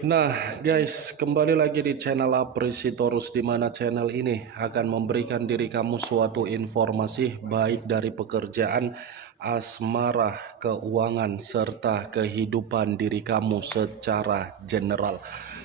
Nah guys, kembali lagi di channel Apresitorus, di mana channel ini akan memberikan diri kamu suatu informasi baik dari pekerjaan, asmara, keuangan, serta kehidupan diri kamu secara general.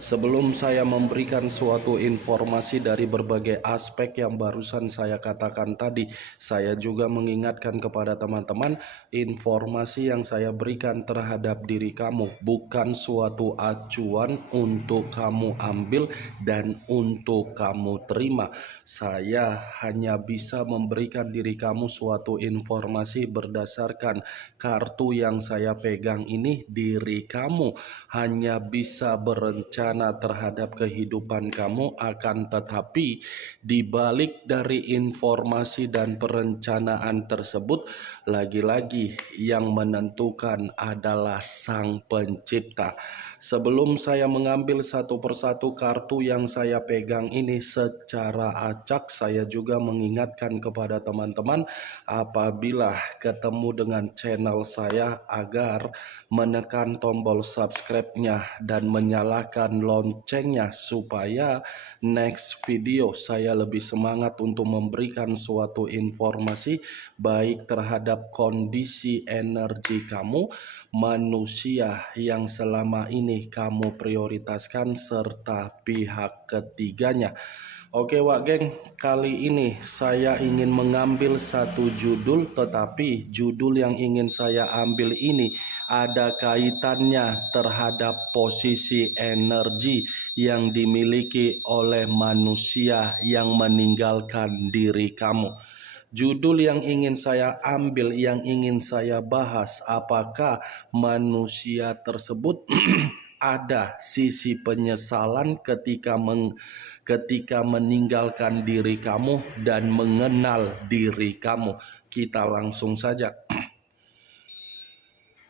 Sebelum saya memberikan suatu informasi dari berbagai aspek yang barusan saya katakan tadi, saya juga mengingatkan kepada teman-teman, informasi yang saya berikan terhadap diri kamu bukan suatu acuan untuk kamu ambil dan untuk kamu terima. Saya hanya bisa memberikan diri kamu suatu informasi berdasarkan kartu yang saya pegang ini. Diri kamu hanya bisa berencana terhadap kehidupan kamu, akan tetapi di balik dari informasi dan perencanaan tersebut, lagi-lagi yang menentukan adalah Sang Pencipta. Sebelum saya mengambil satu persatu kartu yang saya pegang ini secara acak, saya juga mengingatkan kepada teman-teman apabila ketemu dengan channel saya agar menekan tombol subscribe-nya dan menyalakan loncengnya supaya next video saya lebih semangat untuk memberikan suatu informasi baik terhadap kondisi energi kamu, manusia yang selama ini kamu prioritaskan, serta pihak ketiganya. Oke Wak Geng, kali ini saya ingin mengambil satu judul, tetapi judul yang ingin saya ambil ini ada kaitannya terhadap posisi energi yang dimiliki oleh manusia yang meninggalkan diri kamu. Judul yang ingin saya ambil, yang ingin saya bahas, apakah manusia tersebut ada sisi penyesalan ketika meninggalkan diri kamu dan mengenal diri kamu. Kita langsung saja.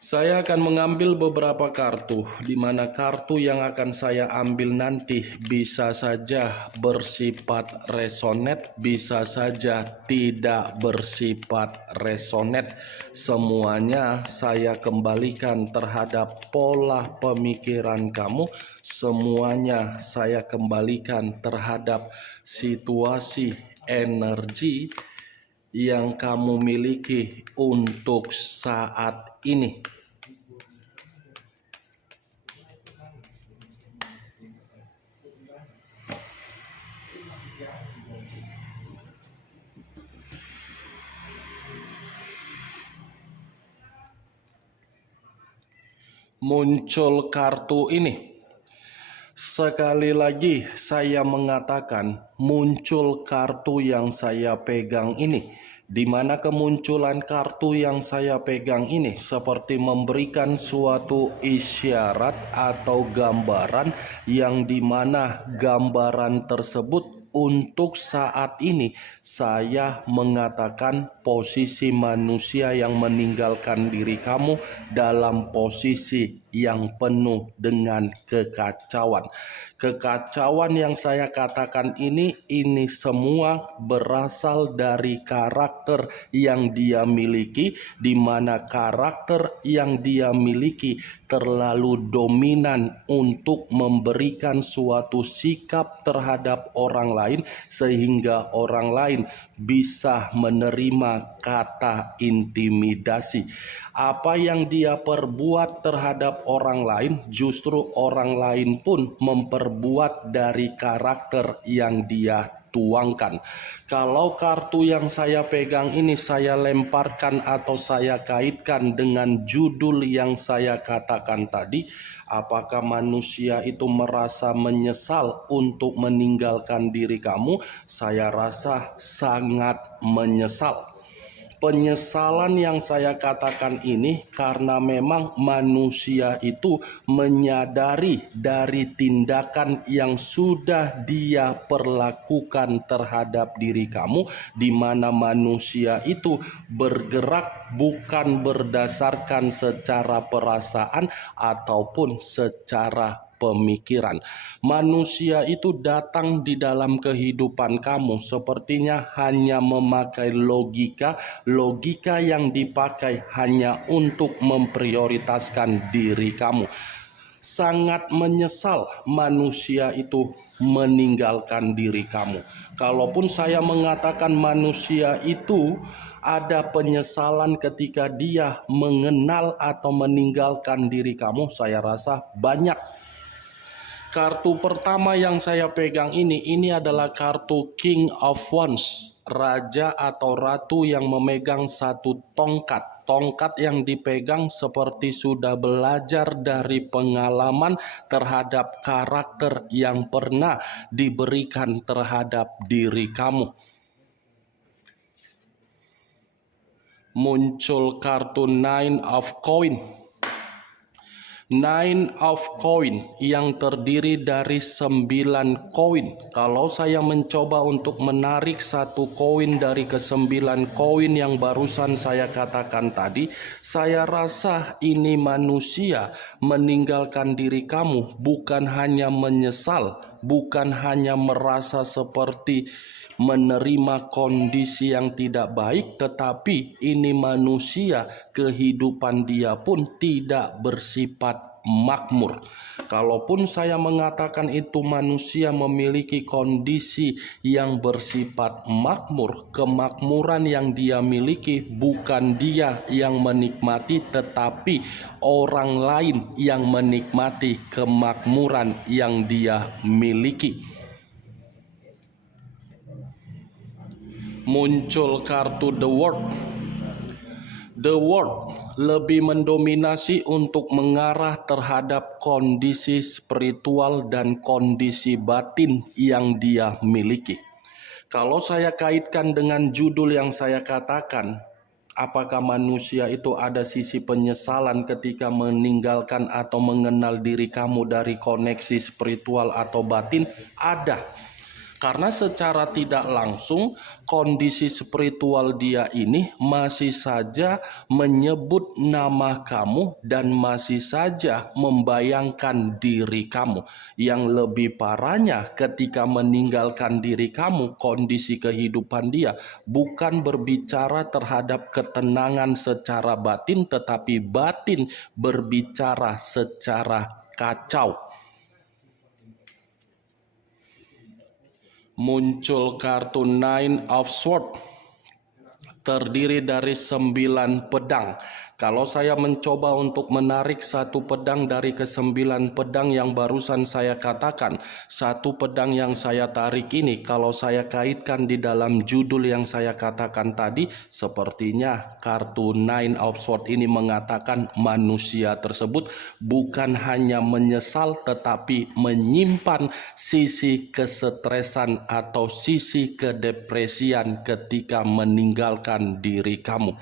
Saya akan mengambil beberapa kartu, di mana kartu yang akan saya ambil nanti bisa saja bersifat resonet, bisa saja tidak bersifat resonet. Semuanya saya kembalikan terhadap pola pemikiran kamu, semuanya saya kembalikan terhadap situasi energi yang kamu miliki untuk saat ini. Muncul kartu ini. Sekali lagi saya mengatakan, muncul kartu yang saya pegang ini, di mana kemunculan kartu yang saya pegang ini seperti memberikan suatu isyarat atau gambaran, yang dimana gambaran tersebut untuk saat ini saya mengatakan posisi manusia yang meninggalkan diri kamu dalam posisi yang penuh dengan kekacauan. Kekacauan yang saya katakan ini semua berasal dari karakter yang dia miliki, di mana karakter yang dia miliki terlalu dominan untuk memberikan suatu sikap terhadap orang lain, sehingga orang lain bisa menerima kata intimidasi. Apa yang dia perbuat terhadap orang lain, justru orang lain pun memperbuat dari karakter yang dia tuangkan. Kalau kartu yang saya pegang ini saya lemparkan atau saya kaitkan dengan judul yang saya katakan tadi, apakah manusia itu merasa menyesal untuk meninggalkan diri kamu? Saya rasa sangat menyesal. Penyesalan yang saya katakan ini karena memang manusia itu menyadari dari tindakan yang sudah dia perlakukan terhadap diri kamu, di mana manusia itu bergerak bukan berdasarkan secara perasaan ataupun secara pemikiran. Manusia itu datang di dalam kehidupan kamu sepertinya hanya memakai logika yang dipakai hanya untuk memprioritaskan diri kamu. Sangat menyesal manusia itu meninggalkan diri kamu. Kalaupun saya mengatakan manusia itu ada penyesalan ketika dia mengenal atau meninggalkan diri kamu, saya rasa banyak. Kartu pertama yang saya pegang ini adalah kartu King of Wands, raja atau ratu yang memegang satu tongkat. Tongkat yang dipegang seperti sudah belajar dari pengalaman terhadap karakter yang pernah diberikan terhadap diri kamu. Muncul kartu Nine of Coin. Nine of Coin yang terdiri dari 9 koin. Kalau saya mencoba untuk menarik satu koin dari ke-9 koin yang barusan saya katakan tadi, saya rasa ini manusia meninggalkan diri kamu bukan hanya menyesal, bukan hanya merasa seperti menerima kondisi yang tidak baik, tetapi ini manusia, kehidupan dia pun tidak bersifat makmur. Kalaupun saya mengatakan itu manusia memiliki kondisi yang bersifat makmur, kemakmuran yang dia miliki bukan dia yang menikmati, tetapi orang lain yang menikmati kemakmuran yang dia miliki. Muncul kartu The World. The World lebih mendominasi untuk mengarah terhadap kondisi spiritual dan kondisi batin yang dia miliki. Kalau saya kaitkan dengan judul yang saya katakan, apakah manusia itu ada sisi penyesalan ketika meninggalkan atau mengenal diri kamu dari koneksi spiritual atau batin? Ada. Karena secara tidak langsung kondisi spiritual dia ini masih saja menyebut nama kamu dan masih saja membayangkan diri kamu. Yang lebih parahnya ketika meninggalkan diri kamu, kondisi kehidupan dia bukan berbicara terhadap ketenangan secara batin, tetapi batin berbicara secara kacau. Muncul kartu Nine of Swords, terdiri dari 9 pedang. Kalau saya mencoba untuk menarik satu pedang dari ke-9 pedang yang barusan saya katakan, satu pedang yang saya tarik ini kalau saya kaitkan di dalam judul yang saya katakan tadi, sepertinya kartu Nine of Swords ini mengatakan manusia tersebut bukan hanya menyesal tetapi menyimpan sisi kesetresan atau sisi kedepresian ketika meninggalkan diri kamu.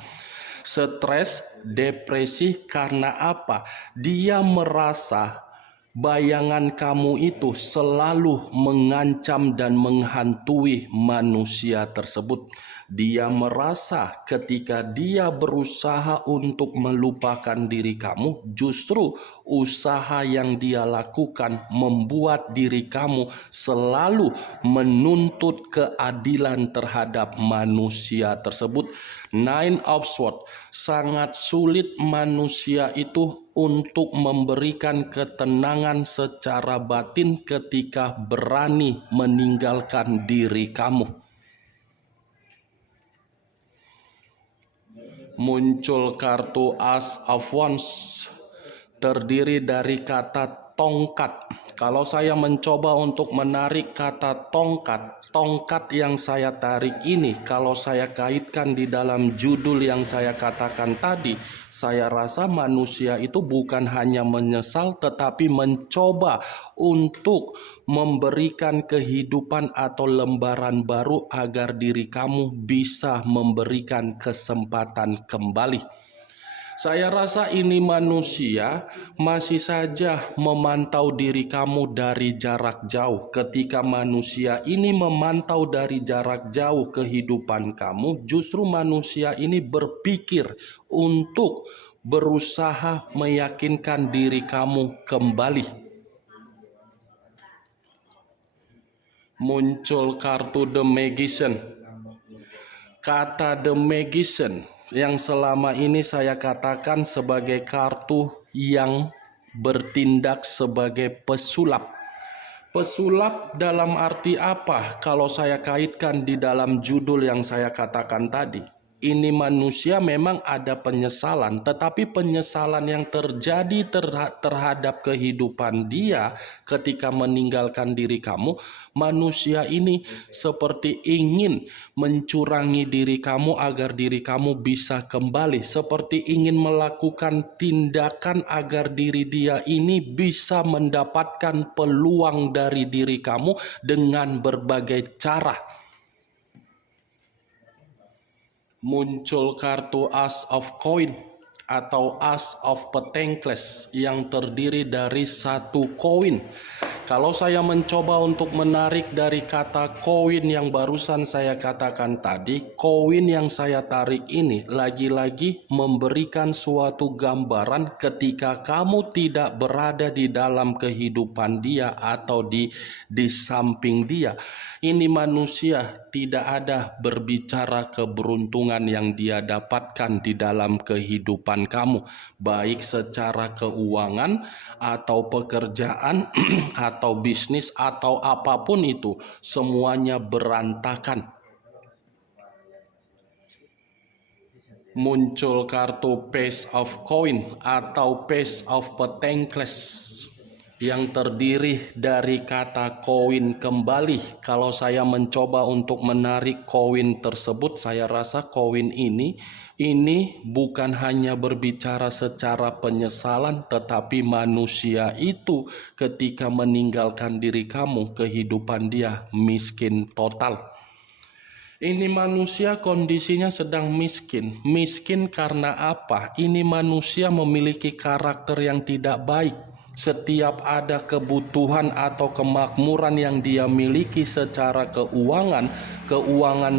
Stres, depresi karena apa? Dia merasa bayangan kamu itu selalu mengancam dan menghantui manusia tersebut. Dia merasa ketika dia berusaha untuk melupakan diri kamu, justru usaha yang dia lakukan membuat diri kamu selalu menuntut keadilan terhadap manusia tersebut. Nine of Swords, sangat sulit manusia itu untuk memberikan ketenangan secara batin ketika berani meninggalkan diri kamu. Muncul kartu Ace of Wands, terdiri dari kata tongkat. Kalau saya mencoba untuk menarik kata tongkat, tongkat yang saya tarik ini kalau saya kaitkan di dalam judul yang saya katakan tadi, saya rasa manusia itu bukan hanya menyesal tetapi mencoba untuk memberikan kehidupan atau lembaran baru agar diri kamu bisa memberikan kesempatan kembali. Saya rasa ini manusia masih saja memantau diri kamu dari jarak jauh. Ketika manusia ini memantau dari jarak jauh kehidupan kamu, justru manusia ini berpikir untuk berusaha meyakinkan diri kamu kembali. Muncul kartu The Magician. Kata The Magician yang selama ini saya katakan sebagai kartu yang bertindak sebagai pesulap. Pesulap dalam arti apa? Kalau saya kaitkan di dalam judul yang saya katakan tadi, ini manusia memang ada penyesalan, tetapi penyesalan yang terjadi terhadap kehidupan dia ketika meninggalkan diri kamu, manusia ini seperti ingin mencurangi diri kamu agar diri kamu bisa kembali, seperti ingin melakukan tindakan agar diri dia ini bisa mendapatkan peluang dari diri kamu dengan berbagai cara. Muncul kartu Ace of Coin atau Ace of Pentacles yang terdiri dari satu koin. Kalau saya mencoba untuk menarik dari kata koin yang barusan saya katakan tadi, koin yang saya tarik ini lagi-lagi memberikan suatu gambaran ketika kamu tidak berada di dalam kehidupan dia atau di samping dia. Ini manusia tidak ada berbicara keberuntungan yang dia dapatkan di dalam kehidupan kamu, baik secara keuangan atau pekerjaan atau bisnis atau apapun itu, semuanya berantakan. Muncul kartu Page of Coin atau Page of Pentacles yang terdiri dari kata koin kembali. Kalau saya mencoba untuk menarik koin tersebut, saya rasa koin ini bukan hanya berbicara secara penyesalan, tetapi manusia itu ketika meninggalkan diri kamu, kehidupan dia miskin total. Ini manusia kondisinya sedang miskin. Miskin karena apa? Ini manusia memiliki karakter yang tidak baik. Setiap ada kebutuhan atau kemakmuran yang dia miliki secara keuangan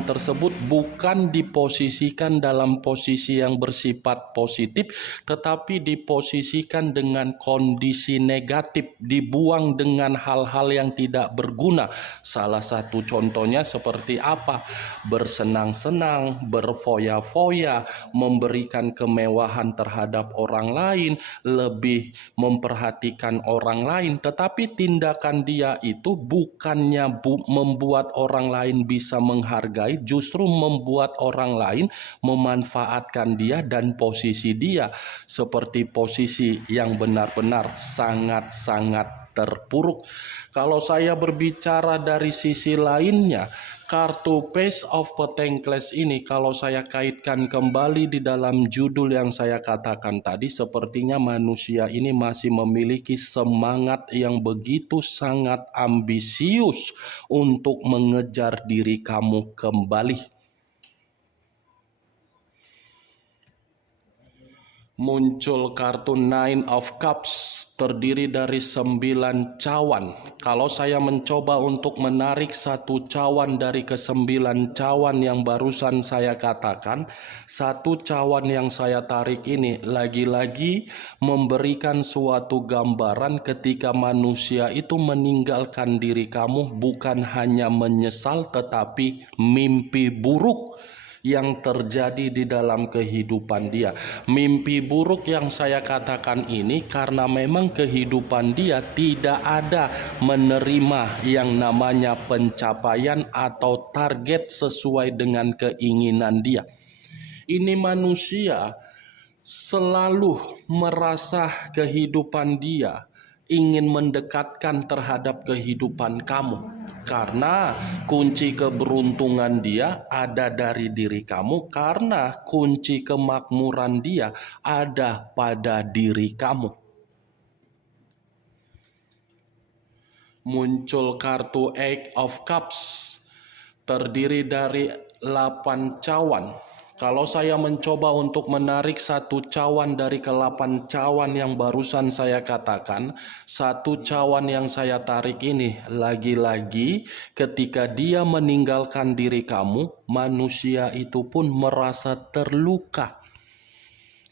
tersebut bukan diposisikan dalam posisi yang bersifat positif, tetapi diposisikan dengan kondisi negatif, dibuang dengan hal-hal yang tidak berguna. Salah satu contohnya seperti apa? Bersenang-senang, berfoya-foya, memberikan kemewahan terhadap orang lain, lebih memperhatikan orang lain, tetapi tindakan dia itu bukannya membuat orang lain bisa menghargai, justru membuat orang lain memanfaatkan dia dan posisi dia seperti posisi yang benar-benar sangat-sangat terpuruk. Kalau saya berbicara dari sisi lainnya, kartu Page of Pentacles ini kalau saya kaitkan kembali di dalam judul yang saya katakan tadi, sepertinya manusia ini masih memiliki semangat yang begitu sangat ambisius untuk mengejar diri kamu kembali. Muncul kartu Nine of Cups terdiri dari 9 cawan. Kalau saya mencoba untuk menarik satu cawan dari ke-9 cawan yang barusan saya katakan, satu cawan yang saya tarik ini lagi-lagi memberikan suatu gambaran ketika manusia itu meninggalkan diri kamu bukan hanya menyesal tetapi mimpi buruk yang terjadi di dalam kehidupan dia. Mimpi buruk yang saya katakan ini karena memang kehidupan dia tidak ada menerima yang namanya pencapaian atau target sesuai dengan keinginan dia. Ini manusia selalu merasa kehidupan dia ingin mendekatkan terhadap kehidupan kamu, karena kunci keberuntungan dia ada dari diri kamu, karena kunci kemakmuran dia ada pada diri kamu. Muncul kartu Eight of Cups terdiri dari 8 cawan. Kalau saya mencoba untuk menarik satu cawan dari ke-8 cawan yang barusan saya katakan, satu cawan yang saya tarik ini lagi-lagi ketika dia meninggalkan diri kamu, manusia itu pun merasa terluka.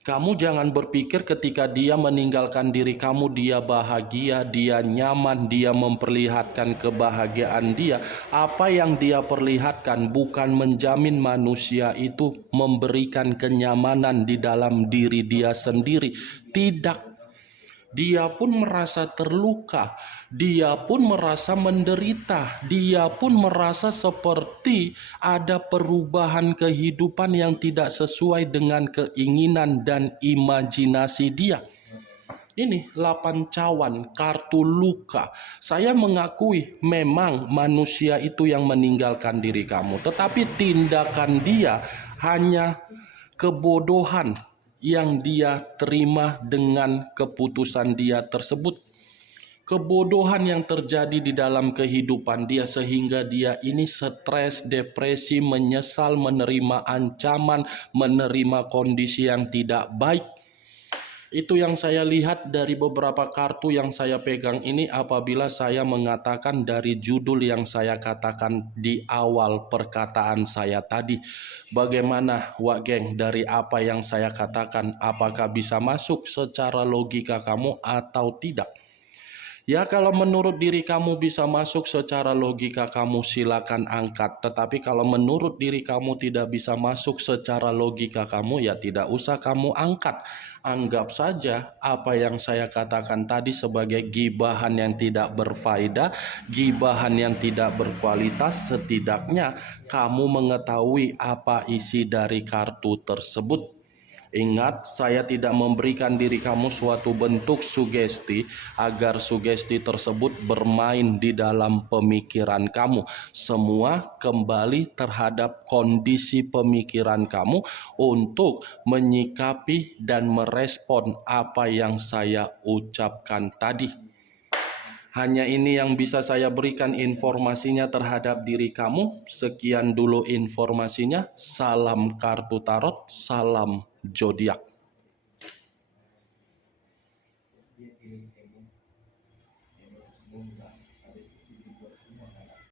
Kamu jangan berpikir ketika dia meninggalkan diri kamu, dia bahagia, dia nyaman, dia memperlihatkan kebahagiaan dia. Apa yang dia perlihatkan bukan menjamin manusia itu memberikan kenyamanan di dalam diri dia sendiri. Tidak. Dia pun merasa terluka, dia pun merasa menderita, dia pun merasa seperti ada perubahan kehidupan yang tidak sesuai dengan keinginan dan imajinasi dia. Ini 8 cawan, kartu luka. Saya mengakui memang manusia itu yang meninggalkan diri kamu, tetapi tindakan dia hanya kebodohan yang dia terima dengan keputusan dia tersebut. Kebodohan yang terjadi di dalam kehidupan dia sehingga dia ini stres, depresi, menyesal, menerima ancaman, menerima kondisi yang tidak baik. Itu yang saya lihat dari beberapa kartu yang saya pegang ini apabila saya mengatakan dari judul yang saya katakan di awal perkataan saya tadi. Bagaimana Wak Geng dari apa yang saya katakan, apakah bisa masuk secara logika kamu atau tidak? Ya, kalau menurut diri kamu bisa masuk secara logika kamu silakan angkat. Tetapi kalau menurut diri kamu tidak bisa masuk secara logika kamu, ya tidak usah kamu angkat. Anggap saja apa yang saya katakan tadi sebagai gibahan yang tidak berfaedah, gibahan yang tidak berkualitas. Setidaknya kamu mengetahui apa isi dari kartu tersebut. Ingat, saya tidak memberikan diri kamu suatu bentuk sugesti agar sugesti tersebut bermain di dalam pemikiran kamu. Semua kembali terhadap kondisi pemikiran kamu untuk menyikapi dan merespon apa yang saya ucapkan tadi. Hanya ini yang bisa saya berikan informasinya terhadap diri kamu. Sekian dulu informasinya. Salam kartu tarot, salam zodiak.